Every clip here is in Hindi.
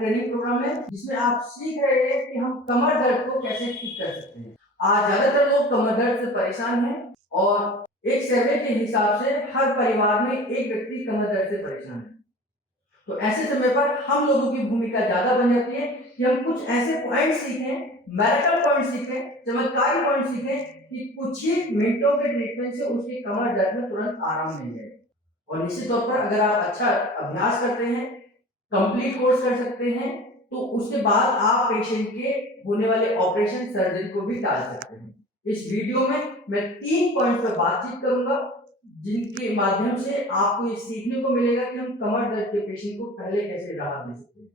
ट्रेनिंग प्रोग्राम है जिसमें आप सीख रहे हैं कि हम कमर दर्द को कैसे ठीक कर सकते हैं। आज ज्यादातर लोग कमर दर्द से परेशान हैं और एक सर्वे के हिसाब से हर परिवार में एक व्यक्ति कमर दर्द से परेशान है। तो ऐसे समय पर हम लोगों की भूमिका ज्यादा बन जाती है कि हम कुछ ऐसे पॉइंट सीखें, मेडिकल पॉइंट सीखें, चमत्कारी पॉइंट सीखें कि कुछ ही मिनटों के ट्रीटमेंट से उसकी कमर दर्द में तुरंत आराम मिल जाए। और निश्चित तौर पर अगर आप अच्छा अभ्यास करते हैं, कंप्लीट कोर्स कर सकते हैं, तो उसके बाद आप पेशेंट के होने वाले ऑपरेशन सर्जरी को भी टाल सकते हैं। इस वीडियो में मैं 3 पॉइंट पर बातचीत करूंगा जिनके माध्यम से आपको ये सीखने को मिलेगा कि हम कमर दर्द के पेशेंट को पहले कैसे राहत दे सकते हैं।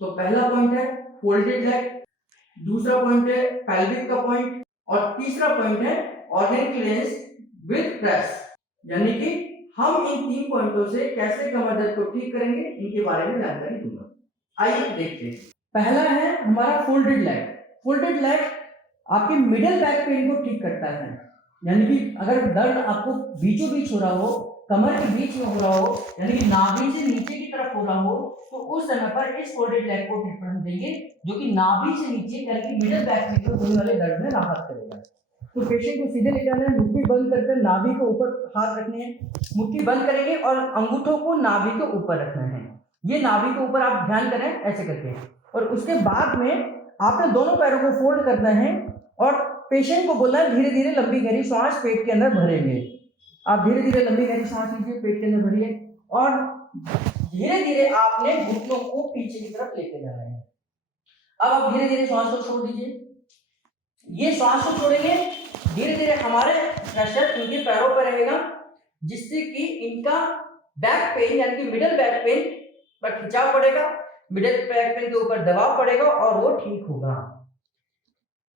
तो पहला पॉइंट है फोल्डेड लेग, दूसरा पॉइंट है पेल्विक का पॉइंट और तीसरा पॉइंट है ऑर्गन क्लियरेंस विद प्रेस। यानी कि हम इन 3 पॉइंटों से कैसे कमर दर्द को ठीक करेंगे इनके बारे में जानकारी दूंगा। आइए देखते हैं। पहला है हमारा फोल्डेड लेग। फोल्डेड लेग आपके मिडिल बैक पेन को ठीक करता है। यानी कि अगर दर्द आपको बीचों बीच हो रहा हो, कमर के बीच में हो रहा हो, यानी कि नाभि से नीचे की तरफ हो रहा हो, तो उस समय पर इस फोल्डेड लेग को ट्रीटमेंट देंगे जो कि नाभि से नीचे यानी कि मिडिल बैक पेन को होने वाले दर्द में राहत करेगा। तो पेशेंट को सीधे लेटाना है, मुट्ठी बंद करके नाभि के ऊपर हाथ रखने हैं, मुट्ठी बंद करेंगे और अंगूठों को नाभि के ऊपर रखना है। ये नाभि के ऊपर आप ध्यान करें ऐसे करके, और उसके बाद में आपने दोनों पैरों को फोल्ड करना है और पेशेंट को बोलना है धीरे धीरे लंबी गहरी सांस पेट के अंदर भरेंगे। आप धीरे धीरे लंबी गहरी सांस लीजिए, पेट के अंदर भरिए और धीरे धीरे आपने घुटनों को पीछे की तरफ लेके जाना है। अब आप धीरे धीरे सांस को छोड़ दीजिए। ये सांस को छोड़ेंगे, धीरे धीरे हमारे प्रेशर इनके पैरों पर रहेगा जिससे कि इनका बैक पेन यानी कि मिडिल बैक पेन पर खिंचाव पड़ेगा, मिडिल बैक पेन के ऊपर दबाव पड़ेगा और वो ठीक होगा।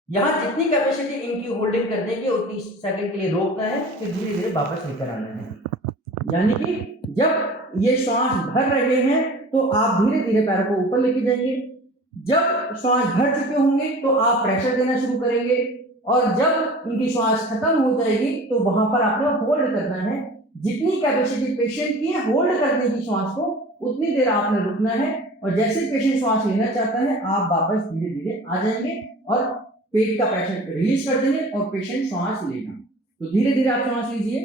यहाँ जितनी कैपेसिटी इनकी होल्डिंग करने की उतनी सेकंड के लिए रोकना है, फिर धीरे धीरे वापस लेकर आना है। यानी कि जब ये श्वास भर रहे हैं तो आप धीरे धीरे पैरों को ऊपर लेके जाएंगे। जब श्वास भर चुके होंगे तो आप प्रेशर देना शुरू करेंगे और जब इनकी श्वास खत्म हो जाएगी तो वहां पर आपको होल्ड करना है। जितनी कैपेसिटी पेशेंट की है होल्ड करने की श्वास को, उतनी देर आपने रुकना है और जैसे पेशेंट श्वास लेना चाहता है आप वापस धीरे धीरे आ जाएंगे और पेट का प्रेशर रिलीज कर देंगे और पेशेंट श्वास लेगा। तो धीरे धीरे आप श्वास लीजिए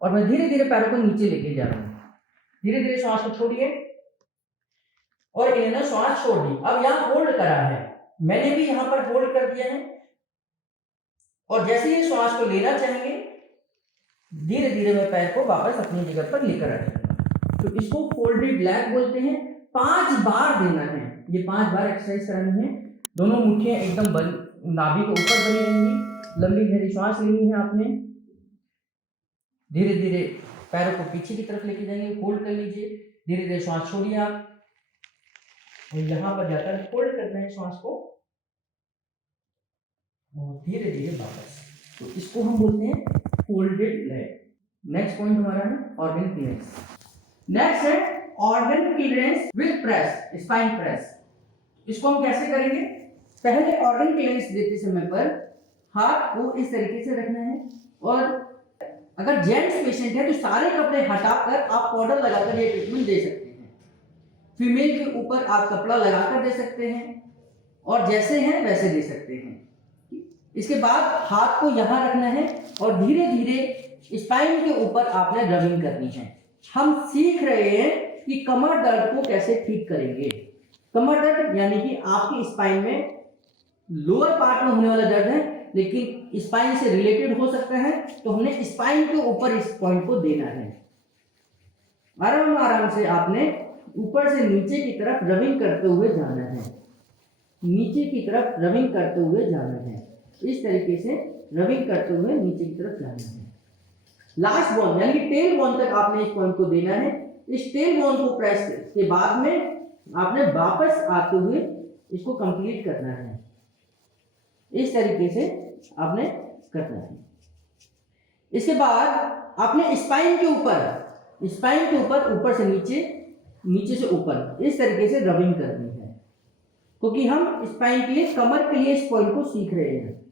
और मैं धीरे धीरे पैरों को नीचे लेके जा रहा हूं। धीरे धीरे श्वास को छोड़िए और इन्होंने श्वास छोड़ दी। अब यहां होल्ड करा है, मैंने भी यहां पर होल्ड कर दिया है और जैसे ही श्वास को लेना चाहेंगे धीरे धीरे मैं पैर को वापस अपनी जगह पर लेकर आ जाऊंगा। तो इसको फोल्डेड लेग बोलते हैं। 5 बार देना है, ये 5 बार एक्सरसाइज करानी है। दोनों मुट्ठियां एकदम बंद, नाभि के ऊपर बनी रहेंगी। लंबी गहरी श्वास लेनी है आपने। धीरे धीरे पैरों को पीछे की तरफ लेके जाएंगे, होल्ड कर लीजिए। धीरे धीरे श्वास छोड़िए आप और यहां पर जाकर होल्ड करना है श्वास को और धीरे धीरे वापस। तो इसको हम बोलते हैं फोल्डेड लेग। नेक्स्ट पॉइंट हमारा है ऑर्गन क्लियरेंस। नेक्स्ट है organ clearance with press, spine press. इसको हम कैसे करेंगे? पहले ऑर्गन क्लियरेंस देते समय पर हाथ को इस तरीके से रखना है और अगर जेंट्स पेशेंट है तो सारे कपड़े हटाकर आप पाउडर लगाकर ये ट्रीटमेंट दे सकते हैं। फीमेल के ऊपर आप कपड़ा लगाकर दे सकते हैं और जैसे हैं वैसे दे सकते हैं। इसके बाद हाथ को यहां रखना है और धीरे धीरे स्पाइन के ऊपर आपने रबिंग करनी है। हम सीख रहे हैं कि कमर दर्द को कैसे ठीक करेंगे। कमर दर्द यानी कि आपकी स्पाइन में लोअर पार्ट में होने वाला दर्द है लेकिन स्पाइन से रिलेटेड हो सकता है, तो हमने स्पाइन के ऊपर इस पॉइंट को देना है। आराम आराम से आपने ऊपर से नीचे की तरफ रबिंग करते हुए जाना है, नीचे की तरफ रबिंग करते हुए जाना है। इस तरीके से रबिंग करते हुए नीचे की तरफ जाना है। लास्ट बोन यानी कि टेल बोन तक आपने इस पॉइंट को देना है। इस टेल बोन को प्रेस के बाद में आपने वापस आते हुए इसको कंप्लीट करना है। इस तरीके से आपने करना है। इसके बाद आपने स्पाइन के ऊपर से नीचे, नीचे से ऊपर इस तरीके से रबिंग करनी है, क्योंकि हम स्पाइन के लिए, कमर के लिए इस पॉइंट को सीख रहे हैं।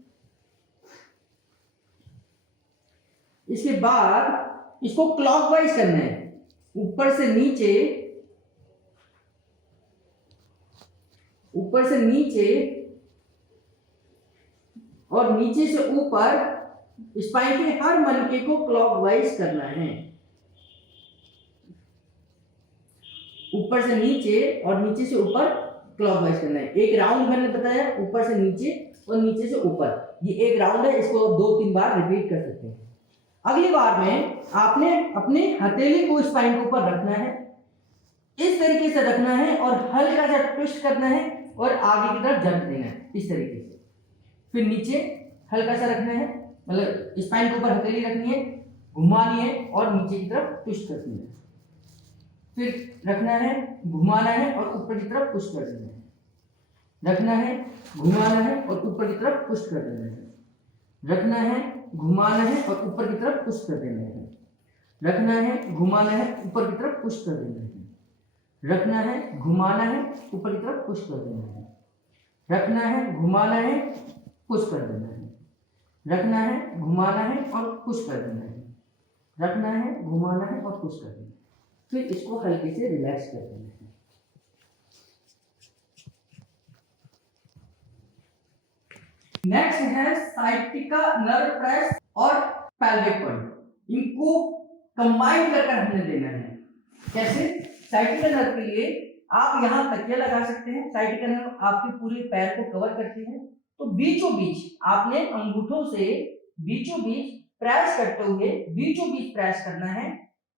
इसके बाद इसको क्लॉकवाइज करना है, ऊपर से नीचे ऊपर से नीचे और नीचे से ऊपर स्पाइन के हर मनके को क्लॉकवाइज करना है। ऊपर से नीचे और नीचे से ऊपर क्लॉकवाइज करना है। एक राउंड मैंने बताया, ऊपर से नीचे और नीचे से ऊपर, ये एक राउंड है, इसको 2-3 बार रिपीट कर सकते हैं। अगली बार में आपने अपने हथेली को स्पाइन के ऊपर रखना है, इस तरीके से रखना है और हल्का सा ट्विस्ट करना है और आगे की तरफ झटक देना है इस तरीके से। फिर नीचे हल्का सा रखना है, मतलब स्पाइन के ऊपर हथेली रखनी है, घुमानी है और नीचे की तरफ ट्विस्ट करनी है। फिर रखना है, घुमाना है और ऊपर की तरफ पुश कर देना है। रखना है, घुमाना है और ऊपर की तरफ पुश कर देना है। रखना है, घुमाना है और ऊपर की तरफ पुश कर देना है। रखना है, घुमाना है, ऊपर की तरफ पुश कर देना है। रखना है, घुमाना है, ऊपर की तरफ पुश कर देना है। रखना है, घुमाना है, पुश कर देना है। रखना है, घुमाना है और पुश कर देना है। रखना है, घुमाना है और पुश कर देना है। फिर इसको हल्के से रिलैक्स कर देना है। नेक्स्ट है साइटिका नर्व प्रेस और पेल्विक पॉइंट। इनको कंबाइन करके हमने देना है। कैसे? साइटिका नर्व के लिए आप यहाँ तकिया लगा सकते हैं। साइटिका नर्व आपके पूरे पैर को कवर करती है, तो बीचों बीच आपने अंगूठों से बीचों बीच प्रेस करते हुए बीचों बीच प्रेस करना है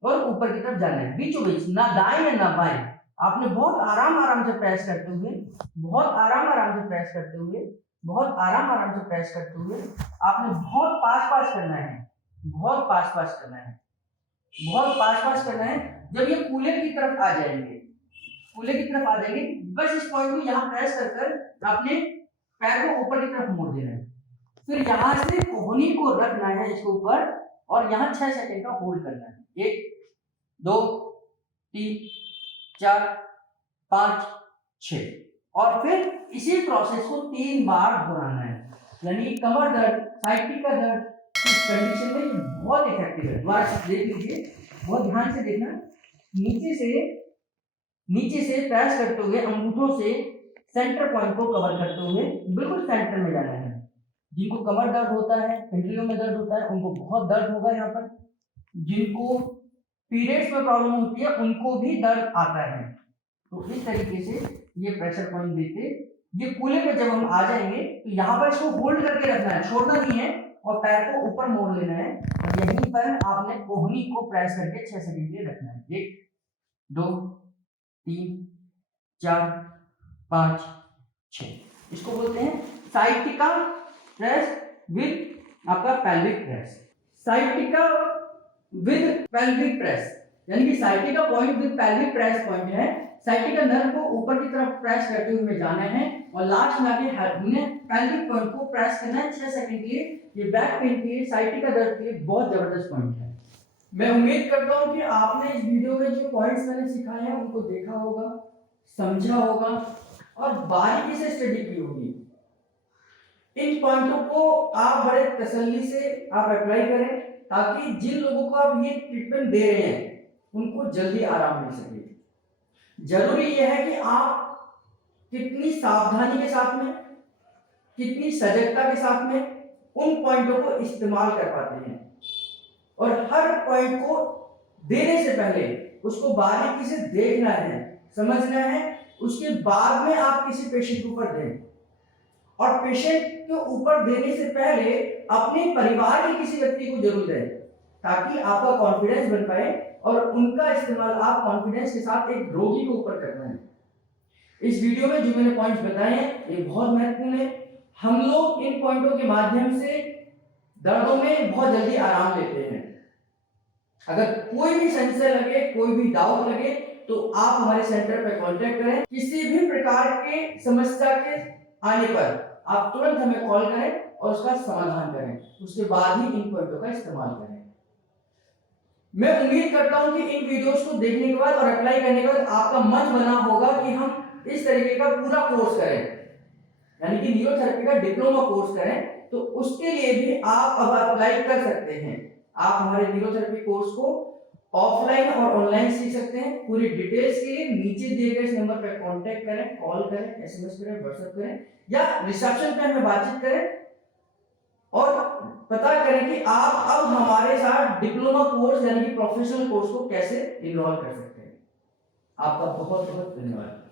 और ऊपर की तरफ जाना है। बीचों बीच, ना दाएं ना बाएं, आपने बहुत आराम से प्रेस करते हुए, बहुत आराम से प्रेस करते हुए, बहुत आराम से प्रेस करते हुए आपने बहुत पास करना है, बहुत पास करना है, बहुत पास करना है। जब ये कूल्हे की तरफ आ जाएंगे, कूल्हे की तरफ आ जाएंगे, बस इस पॉइंट को यहाँ प्रेस कर आपने पैर को ऊपर की तरफ मोड़ देना है। फिर यहाँ से कोहनी को रखना है इसके ऊपर और यहाँ 6 सेकंड का होल्ड करना है। 1 2 3 4 5 6 और फिर इसी प्रोसेस को 3 बार दोहराना है। यानी कमर दर्द, साइटिका दर्द इस कंडीशन में बहुत इफेक्टिव है। दोबारा देख लीजिए, बहुत ध्यान से देखना। नीचे से प्रेस करते हुए अंगूठों से सेंटर पॉइंट को कवर करते हुए बिल्कुल सेंटर में जाना है। जिनको कमर दर्द होता है, पिंडलियों में दर्द होता है, उनको बहुत दर्द होगा यहाँ पर। जिनको पीरियड्स में प्रॉब्लम होती है उनको भी दर्द आता है। तो इस तरीके से ये प्रेशर पॉइंट देते, ये कूल्हे पे जब हम आ जाएंगे तो यहाँ पर इसको होल्ड करके रखना है, छोड़ना नहीं है और पैर को ऊपर मोड़ लेना है और यहीं पर आपने कोहनी को प्रेस करके 6 सेकंड के लिए रखना है। 1 2 3 4 5 6। इसको बोलते हैं साइटिका प्रेस विद आपका pelvic press. Sciatica with pelvic press, यानी कि sciatica point with pelvic press point है। साइटिका नर्व को ऊपर की तरफ प्रेस करते हुए जाना है और लास्ट में आके हमने पेल्विक पॉइंट को प्रेस करना है 6 सेकंड के लिए। ये बैक पेन के लिए, साइटिका दर्द के लिए बहुत जबरदस्त पॉइंट है। मैं उम्मीद करता हूं कि आपने इस वीडियो में जो पॉइंट्स मैंने सिखाए हैं उनको देखा होगा, समझा होगा और बारीकी से स्टडी की होगी। इन पॉइंटों को आप बड़े तसल्ली से आप अप्लाई करें ताकि जिन लोगों को आप ये ट्रीटमेंट दे रहे हैं उनको जल्दी आराम मिल सके। जरूरी यह है कि आप कितनी सावधानी के साथ में, कितनी सजगता के साथ में उन पॉइंटों को इस्तेमाल कर पाते हैं और हर पॉइंट को देने से पहले उसको बारीकी से देखना है, समझना है, उसके बाद में आप किसी पेशेंट के ऊपर दें। और पेशेंट के ऊपर देने से पहले अपने परिवार के किसी व्यक्ति को जरूर दें ताकि आपका कॉन्फिडेंस बन पाए और उनका इस्तेमाल आप कॉन्फिडेंस के साथ एक रोगी के ऊपर करना है। इस वीडियो में जो मैंने पॉइंट्स बताए हैं ये बहुत महत्वपूर्ण है। हम लोग इन पॉइंटों के माध्यम से दर्दों में बहुत जल्दी आराम लेते हैं। अगर कोई भी संशय लगे, कोई भी डाउट लगे तो आप हमारे सेंटर पर कांटेक्ट करें। किसी भी प्रकार के समस्या के आने पर आप तुरंत हमें कॉल करें और उसका समाधान करें, उसके बाद ही इन पॉइंटों का इस्तेमाल करें। मैं उम्मीद करता हूं कि इन वीडियोस को देखने के बाद और अप्लाई करने के बाद आपका मन बना होगा कि हम इस तरीके का पूरा कोर्स करें, यानी कि न्यूरोथेरेपी का डिप्लोमा कोर्स करें। तो उसके लिए भी आप अब अप्लाई कर सकते हैं। आप हमारे न्यूरोथेरेपी कोर्स को ऑफलाइन और ऑनलाइन सीख सकते हैं। पूरी डिटेल्स के लिए नीचे दिए गए इस नंबर पर कांटेक्ट करें, कॉल करें, एसएमएस करें, व्हाट्सएप करें या रिसेप्शन पे हमें बातचीत करें और पता करें कि आप अब हमारे साथ डिप्लोमा कोर्स यानी कि प्रोफेशनल कोर्स को कैसे इनरोल कर सकते हैं। आपका बहुत बहुत धन्यवाद।